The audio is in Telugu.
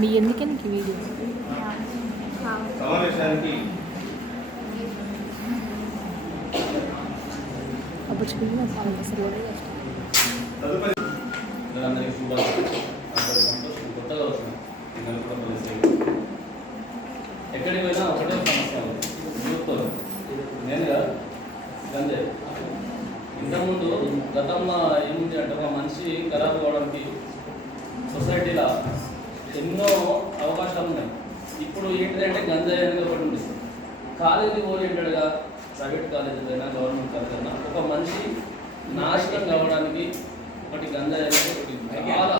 మీ ఎందుకే నీకు వీడియో సమావేశానికి అప్పుడు చూపించిన అసలు అందరికీ శుభాకాంక్షలు. అందరూ సంతోషం. కొత్తగా వచ్చిన పిల్లలు కూడా కలిసి ఎక్కడికి పోయినా ఒకటే సమస్య ఉంది. యూత్తో నేనుగా గంజాయి. ఇంతకుముందు గతంలో ఏముంది అంటే ఒక మనిషి ఖరాబ్ కావడానికి సొసైటీలో ఎన్నో అవకాశాలు ఉన్నాయి. ఇప్పుడు ఏంటంటే గంజాయి అనేది ఒకటి ఉంది. కాలేజీ ఓరియంటెడ్గా ప్రైవేట్ కాలేజీలో అయినా గవర్నమెంట్ కాలేజ్ అయినా ఒక మనిషి నాశనం కావడానికి ఒకటి గంజాయి అనేది ఒకటి చాలా